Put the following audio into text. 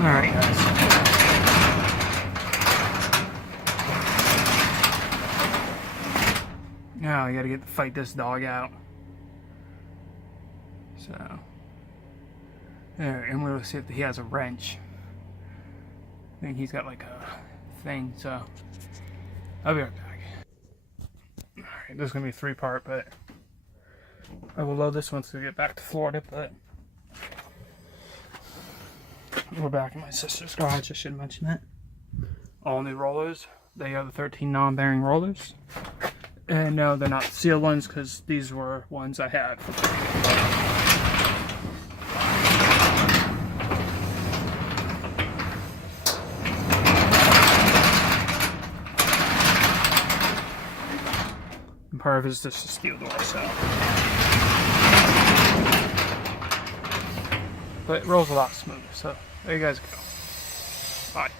Alright, guys. Now I gotta fight this dog out. So, alright, I'm gonna see if he has a wrench. I think he's got like a thing, so I'll be right back. Alright, this is gonna be a 3-part, but I will load this once we get back to Florida, but we're back in my sister's garage. I should mention that. All new rollers. They are the 13 non-bearing rollers. And no, they're not sealed ones because these were ones I had. And part of it is just a steel door, so. But it rolls a lot smoother, so there you guys go. Bye.